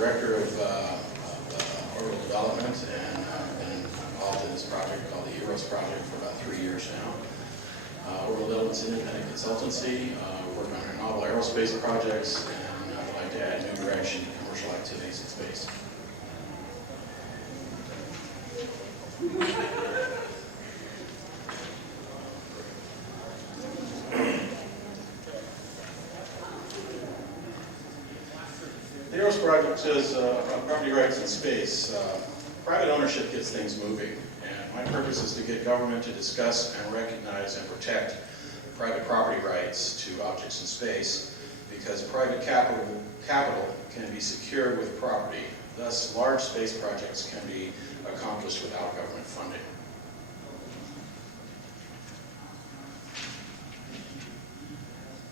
director of orbital development, and I've been involved in this project called the Eros project for about 3 years now. Orbital Development's an independent consultancy. We're working on novel aerospace projects, and I'd like to add new direction to commercial activities in space. The Eros project is property rights in space. Private ownership gets things moving, and my purpose is to get government to discuss and recognize and protect private property rights to objects in space, because private capital can be secured with property. Thus, large space projects can be accomplished without government funding.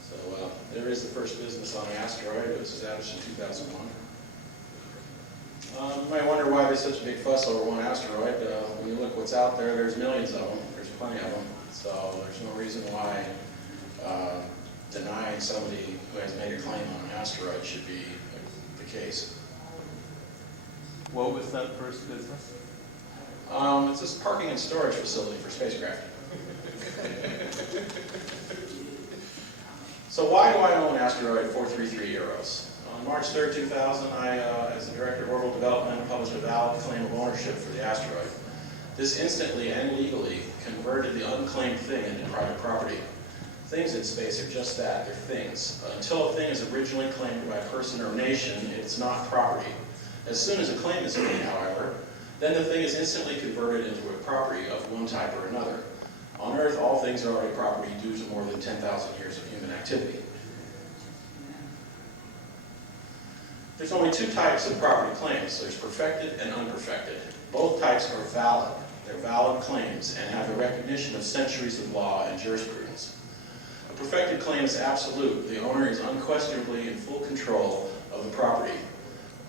So there is the first business on the asteroid. It was established in 2001. You might wonder why there's such a big fuss over one asteroid. When you look what's out there, there's millions of them. There's plenty of them. So there's no reason why denying somebody who has made a claim on an asteroid should be the case. What was that first business? It's this parking and storage facility for spacecraft. So why do I own asteroid 433 Eros? On March 3rd, 2000, I, as the director of orbital development, published a valid claim of ownership for the asteroid. This instantly and legally converted the unclaimed thing into private property. Things in space are just that, they're things. Until a thing is originally claimed by a person or nation, it's not property. As soon as a claim is made, however, then the thing is instantly converted into a property of one type or another. On Earth, all things are already property due to more than 10,000 years of human activity. There's only two types of property claims. There's perfected and unperfected. Both types are valid. They're valid claims and have the recognition of centuries of law and jurisprudence. A perfected claim is absolute. The owner is unquestionably in full control of the property.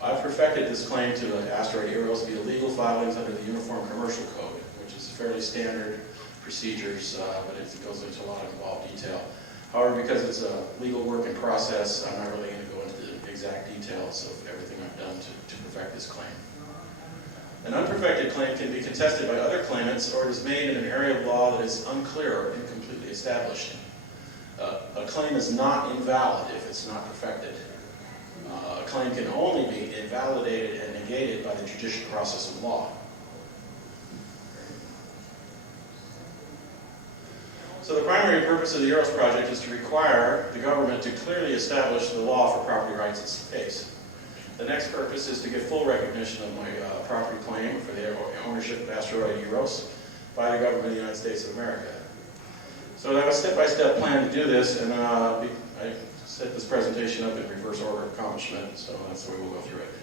I've perfected this claim to the asteroid Eros via legal filings under the Uniform Commercial Code, which is fairly standard procedures, but it goes into a lot of involved detail. However, because it's a legal work in process, I'm not really going to go into the exact details of everything I've done to perfect this claim. An unperfected claim can be contested by other claimants, or it is made in an area of law that is unclear or incompletely established. A claim is not invalid if it's not perfected. A claim can only be invalidated and negated by the judicial process of law. So the primary purpose of the Eros project is to require the government to clearly establish the law for property rights in space. The next purpose is to get full recognition of my property claim for the ownership of asteroid Eros by the government of the United States of America. So I have a step-by-step plan to do this, and I set this presentation up in reverse order of accomplishment, so that's the way we'll go through it.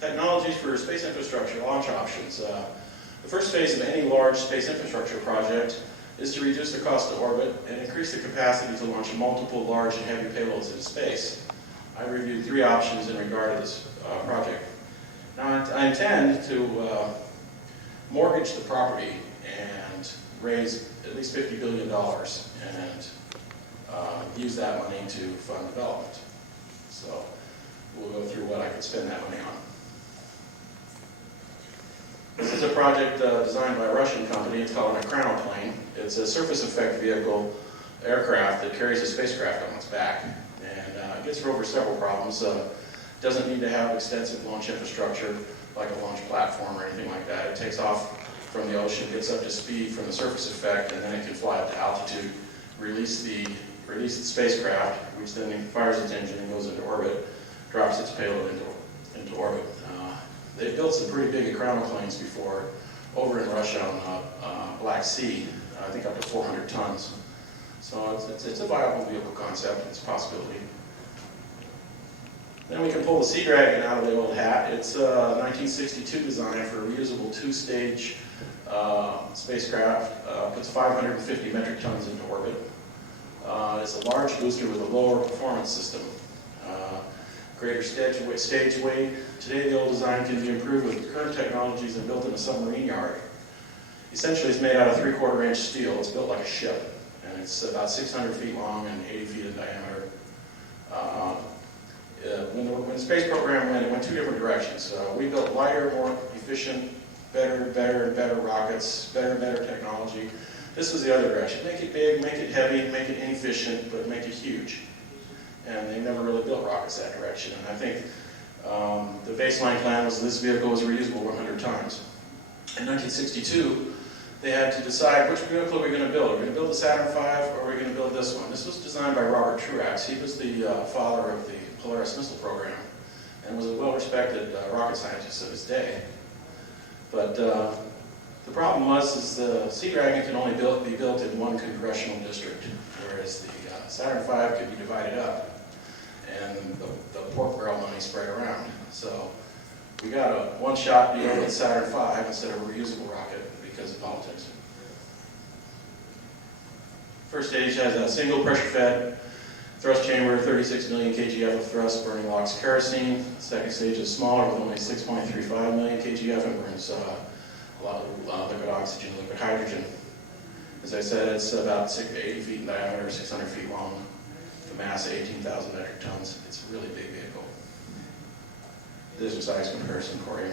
Technologies for space infrastructure launch options. The first phase of any large space infrastructure project is to reduce the cost to orbit and increase the capacity to launch multiple large and heavy payloads into space. I reviewed 3 options in regard to this project. Now, I intend to mortgage the property and raise at least $50 billion and use that money to fund development. So we'll go through what I could spend that money on. This is a project designed by a Russian company. It's called an Ekranoplane. It's a surface effect vehicle aircraft that carries a spacecraft on its back. And it gets over several problems. Doesn't need to have extensive launch infrastructure like a launch platform or anything like that. It takes off from the ocean, gets up to speed from the surface effect, and then it can fly up to altitude, release the spacecraft, which then fires its engine and goes into orbit, drops its payload into orbit. They've built some pretty big Ekranoplanes before over in Russia on Black Sea, I think up to 400 tons. So it's a viable vehicle concept, it's a possibility. Then we can pull the Sea Dragon out of the old hat. It's a 1962 design for a reusable 2-stage spacecraft. Puts 550 metric tons into orbit. It's a large booster with a lower performance system. Greater stage weight. Today the old design can be improved with current technologies and built in a submarine yard. Essentially it's made out of 3/4 inch steel. It's built like a ship. And it's about 600 feet long and 80 feet in diameter. when the space program went, it went two different directions. We built lighter, more efficient, better rockets, better technology. This was the other direction. Make it big, make it heavy, make it inefficient, but make it huge. And they never really built rockets that direction. And I think the baseline plan was this vehicle was reusable 100 times. In 1962, they had to decide which vehicle we're going to build. Are we going to build the Saturn V, or are we going to build this one? This was designed by Robert Truax. He was the father of the Polaris missile program and was a well-respected rocket scientist of his day. But the problem was the Sea Dragon can only be built in one congressional district, whereas the Saturn V could be divided up and the pork barrel money spread around. So we got a one-shot deal with Saturn V instead of a reusable rocket because of politics. First stage has a single pressure-fed thrust chamber, 36 million kgf of thrust, burning LOX kerosene. Second stage is smaller with only 6.35 million kgf and burns a lot of liquid oxygen, liquid hydrogen. As I said, it's about 80 feet in diameter, 600 feet long. The mass, 18,000 metric tons. It's a really big vehicle. This is a size comparison for you.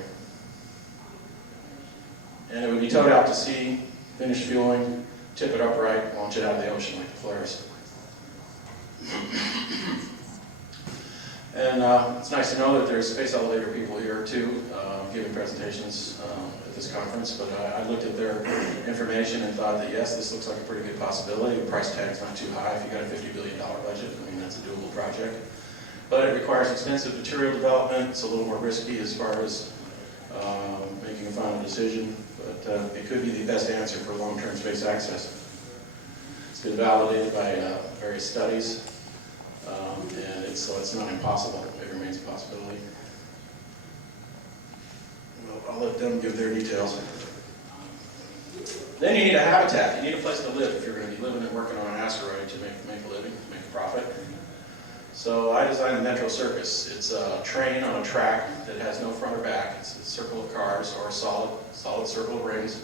And it would be towed out to sea, finish fueling, tip it upright, launch it out of the ocean like the Polaris. And it's nice to know that there's space elevator people here too, giving presentations at this conference. But I looked at their information and thought that yes, this looks like a pretty good possibility. The price tag's not too high. If you got a $50 billion budget, I mean that's a doable project. But it requires extensive material development. It's a little more risky as far as making a final decision. But it could be the best answer for long-term space access. It's been validated by various studies. So it's not impossible. It remains a possibility. Well, I'll let them give their details. Then you need a habitat. You need a place to live if you're going to be living and working on an asteroid to make a living, make a profit. So I designed the Metro Circus. It's a train on a track that has no front or back. It's a circle of cars or a solid circle of rings.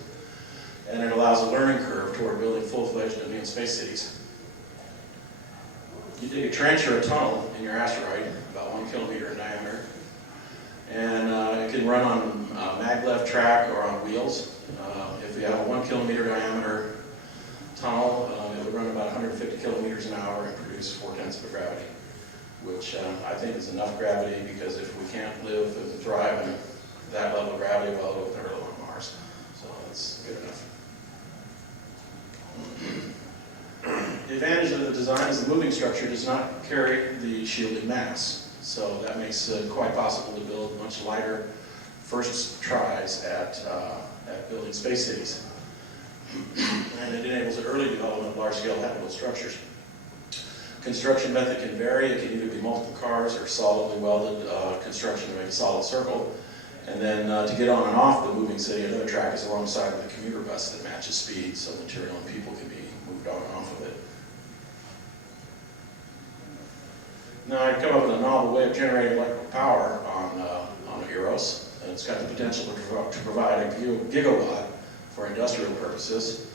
And it allows a learning curve toward building full-fledged immune space cities. You dig a trench or a tunnel in your asteroid, about 1 kilometer in diameter, and it can run on a maglev track or on wheels. If you have a 1 kilometer diameter tunnel, it would run about 150 kilometers an hour and produce 4/10 of gravity, which I think is enough gravity because if we can't live and thrive in that level of gravity, well, we'll never live on Mars. So that's good enough. The advantage of the design is the moving structure does not carry the shielded mass. So that makes it quite possible to build much lighter first tries at building space cities. And it enables the early development of large-scale habitable structures. Construction method can vary. It can either be multiple cars or solidly welded construction to make a solid circle. And then to get on and off the moving city, another track is alongside with a commuter bus that matches speed so material and people can be moved on and off of it. Now I've come up with a novel way of generating electrical power on Eros. And it's got the potential to provide a gigawatt for industrial purposes.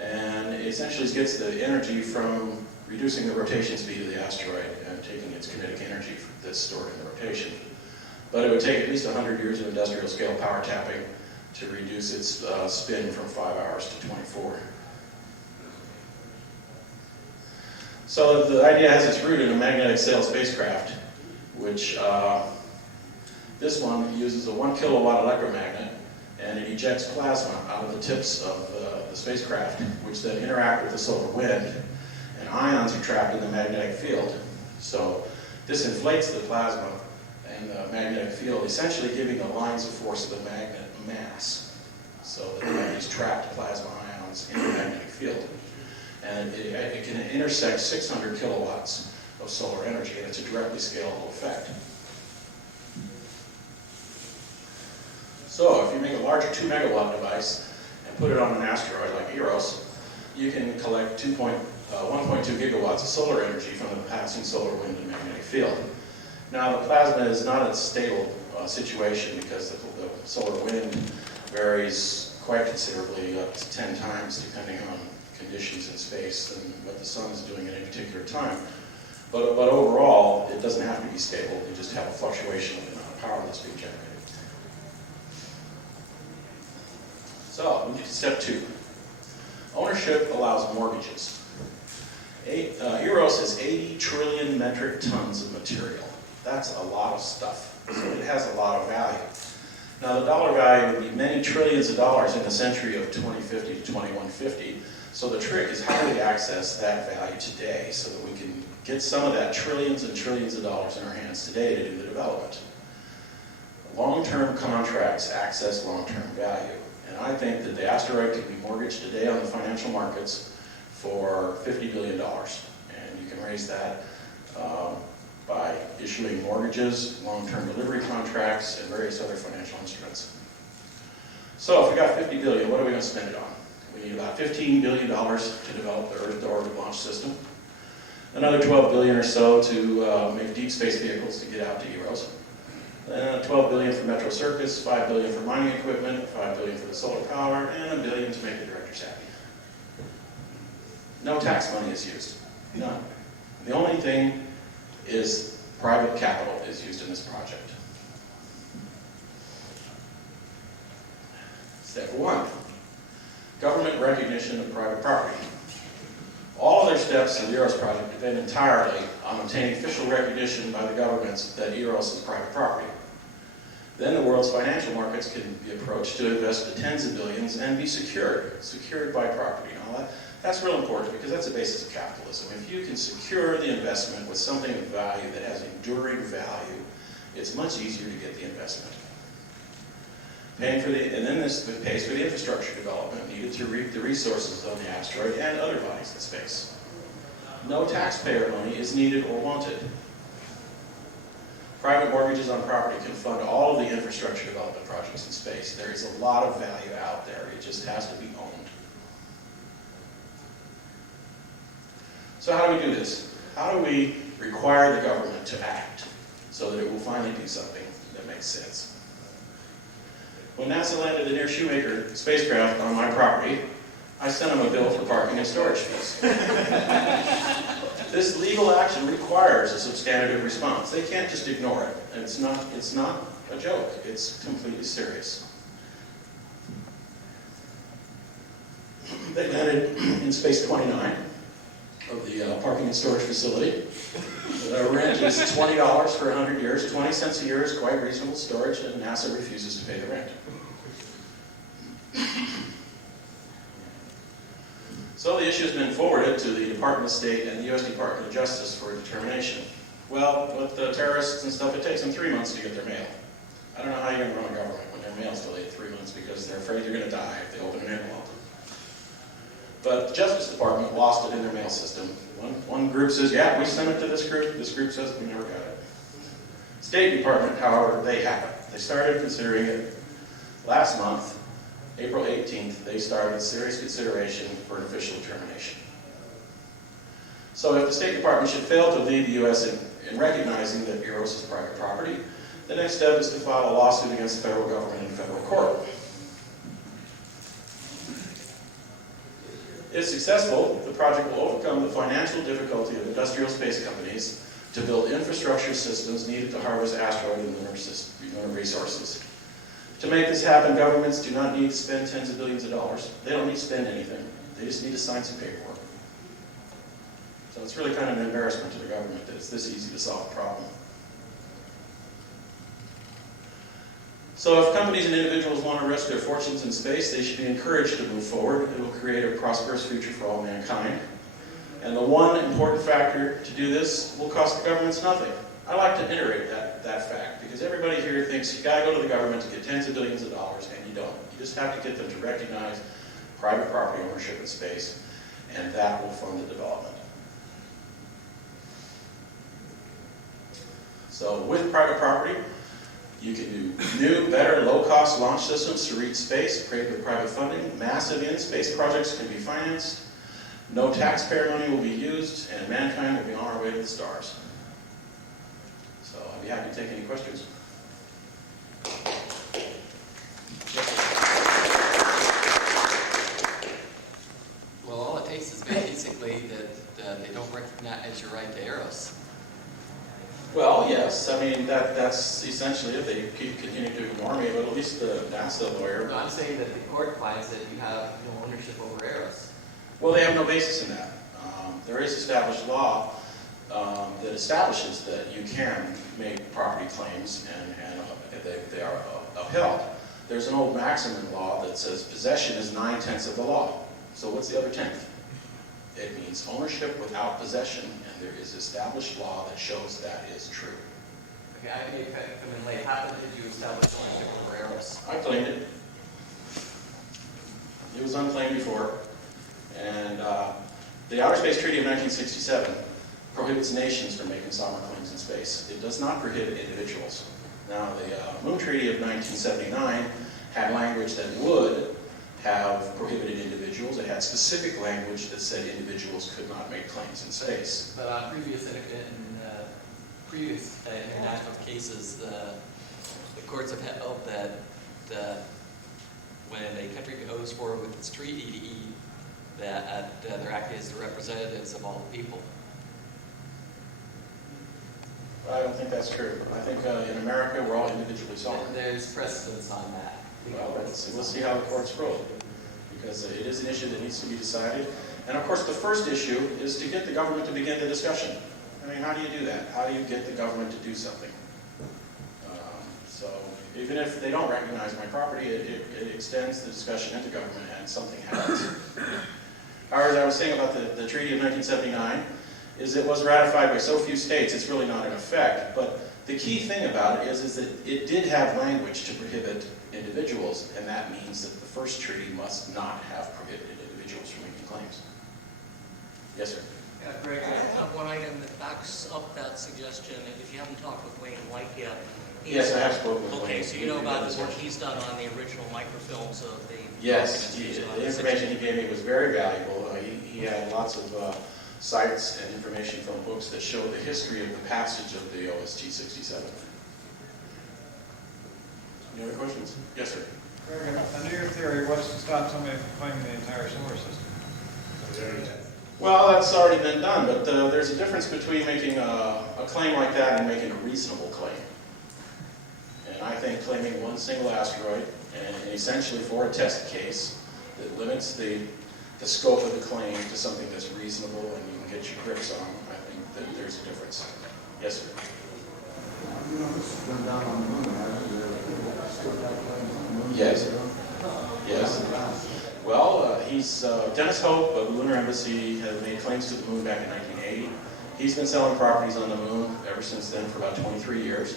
And it essentially gets the energy from reducing the rotation speed of the asteroid and taking its kinetic energy that's stored in the rotation. But it would take at least 100 years of industrial scale power tapping to reduce its spin from 5 hours to 24. So the idea has its root in a magnetic sail spacecraft, which this one uses a 1 kilowatt electromagnet, and it ejects plasma out of the tips of the spacecraft, which then interact with the solar wind, and ions are trapped in the magnetic field. So this inflates the plasma and the magnetic field, essentially giving the lines of force of the magnet mass, so that you have these trapped plasma ions in the magnetic field. And it can intersect 600 kilowatts of solar energy, and it's a directly scalable effect. So if you make a larger 2 megawatt device and put it on an asteroid like Eros, you can collect 1.2 gigawatts of solar energy from the passing solar wind and magnetic field. Now the plasma is not a stable situation because the solar wind varies quite considerably, up to 10 times depending on conditions in space and what the sun is doing at any particular time. But overall, it doesn't have to be stable. You just have a fluctuation of the amount of power that's being generated. So, we get to step 2. Ownership allows mortgages. Eros has 80 trillion metric tons of material. That's a lot of stuff. So it has a lot of value. Now, the dollar value would be many trillions of dollars in the century of 2050 to 2150. So the trick is how do we access that value today so that we can get some of that trillions and trillions of dollars in our hands today to do the development. Long-term contracts access long-term value. And I think that the asteroid can be mortgaged today on the financial markets for $50 billion. And you can raise that by issuing mortgages, long-term delivery contracts, and various other financial instruments. So if we got $50 billion, what are we going to spend it on? We need about $15 billion to develop the Earth to orbit launch system. Another $12 billion or so to make deep space vehicles to get out to Eros. $12 billion for Metro Circus, $5 billion for mining equipment, $5 billion for the solar power, and $1 billion to make the directors happy. No tax money is used. None. The only thing is private capital is used in this project. Step 1. Government recognition of private property. All other steps in the Eros project depend entirely on obtaining official recognition by the governments that Eros is private property. Then the world's financial markets can be approached to invest the tens of billions and be secured by property. Now that's real important because that's the basis of capitalism. If you can secure the investment with something of value that has enduring value, it's much easier to get the investment. And then this pays for the infrastructure development needed to reap the resources on the asteroid and other bodies in space. No taxpayer money is needed or wanted. Private mortgages on property can fund all of the infrastructure development projects in space. There is a lot of value out there. It just has to be owned. So how do we do this? How do we require the government to act so that it will finally do something that makes sense? When NASA landed the Near Shoemaker spacecraft on my property, I sent them a bill for parking and storage fees. This legal action requires a substantive response. They can't just ignore it. And it's not a joke. It's completely serious. They landed in Space 29 of the parking and storage facility. The rent is $20 for 100 years. 20 cents a year is quite reasonable storage, and NASA refuses to pay the rent. So the issue has been forwarded to the Department of State and the U.S. Department of Justice for a determination. Well, with the terrorists and stuff, it takes them 3 months to get their mail. I don't know how you're going to run a government when their mail's delayed 3 months because they're afraid they're going to die if they open an envelope. But the Justice Department lost it in their mail system. One group says, yeah, we sent it to this group. This group says we never got it. State Department, however, they have it. They started considering it last month, April 18th. They started serious consideration for an official determination. So if the State Department should fail to lead the U.S. in recognizing that Eros is private property, the next step is to file a lawsuit against the federal government in federal court. If successful, the project will overcome the financial difficulty of industrial space companies to build infrastructure systems needed to harvest asteroid and lunar resources. To make this happen, governments do not need to spend tens of billions of dollars. They don't need to spend anything. They just need to sign some paperwork. So it's really kind of an embarrassment to the government that it's this easy to solve a problem. So if companies and individuals want to risk their fortunes in space, they should be encouraged to move forward. It will create a prosperous future for all mankind. And the one important factor to do this will cost the governments nothing. I like to iterate that fact because everybody here thinks you got to go to the government to get tens of billions of dollars, and you don't. You just have to get them to recognize private property ownership in space, and that will fund the development. So with private property, you can do new, better, low-cost launch systems to reach space, create with private funding. Massive in-space projects can be financed. No taxpayer money will be used, and mankind will be on our way to the stars. So I'd be happy to take any questions. Well, all it takes is basically that they don't recognize your right to Eros. yes, I mean, that's essentially it. They keep continuing to ignore me, but at least the NASA lawyer. No, I'm saying that the court finds that you have no ownership over Eros. Well, they have no basis in that. There is established law that establishes that you can make property claims and they are upheld. There's an old maxim in law that says possession is 9/10 of the law. So what's the other 10th? It means ownership without possession, and there is established law that shows that is true. Okay, I may come in late. How did you establish ownership over Eros? I claimed it. It was unclaimed before. And the Outer Space Treaty of 1967 prohibits nations from making sovereign claims in space. It does not prohibit individuals. Now, the Moon Treaty of 1979 had language that would have prohibited individuals. It had specific language that said individuals could not make claims in space. But on previous international cases, the courts have held that when a country goes forward with its treaty, that they're acting as the representatives of all the people. I don't think that's true. I think in America we're all individually sovereign. There's precedence on that. Well, we'll see how the courts rule, because it is an issue that needs to be decided. And of course, the first issue is to get the government to begin the discussion. I mean, how do you do that? How do you get the government to do something? So even if they don't recognize my property, it extends the discussion into government and something happens. However, as I was saying about the Treaty of 1979, is it was ratified by so few states, it's really not in effect. But the key thing about it is that it did have language to prohibit individuals, and that means that the first treaty must not have prohibited individuals from making claims. Yes, sir. Greg, I have one item that backs up that suggestion, and if you haven't talked with Wayne White yet. Yes, I have spoken with Wayne. Okay, so you know about the work he's done on the original microfilms of the Yes, documents he's done. the information he gave me was very valuable. He had lots of sites and information from books that show the history of the passage of the OST 67. Any other questions? Yes, sir. Greg, under your theory, what's to stop somebody from claiming the entire solar system? Well, that's already been done, but there's a difference between making a claim like that and making a reasonable claim. And I think claiming one single asteroid, and essentially for a test case that limits the scope of the claim to something that's reasonable and you can get your grips on, I think that there's a difference. Yes, sir. You know, this has been done on the moon, hasn't it? Still got claims on the moon? Yes. Yes. Well, Dennis Hope of the Lunar Embassy has made claims to the moon back in 1980. He's been selling properties on the moon ever since then for about 23 years.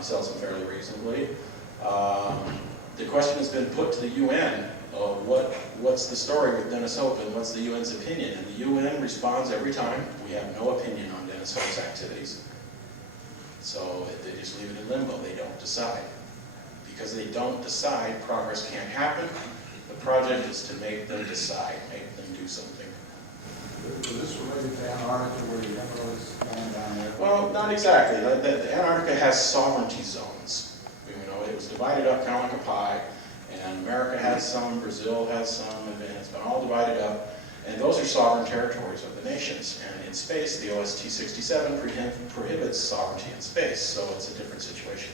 Sells them fairly reasonably. The question has been put to the UN, what's the story with Dennis Hope and what's the UN's opinion? And the UN responds every time, we have no opinion on Dennis Hope's activities. So they just leave it in limbo, they don't decide. Because they don't decide, progress can't happen. The project is to make them decide, make them do something. Is this related to Antarctica where you have all this land down there? Well, not exactly. The Antarctica has sovereignty zones. You know, it was divided up kind of like a pie, and America has some, Brazil has some, and it's been all divided up. And those are sovereign territories of the nations. And in space, the OST 67 prohibits sovereignty in space, so it's a different situation.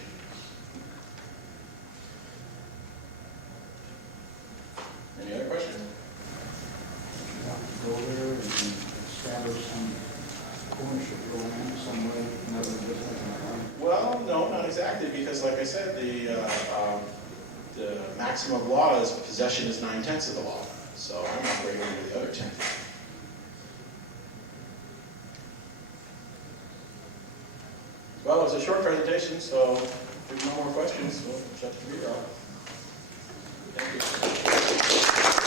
Any other questions? You have to go there and establish some ownership of the land some way, another business. Well, no, not exactly, because like I said, the maximum law is possession is 9/10 of the law. So I'm operating under the other 10. Well, it was a short presentation, so if there's no more questions, we'll shut the computer off. Thank you.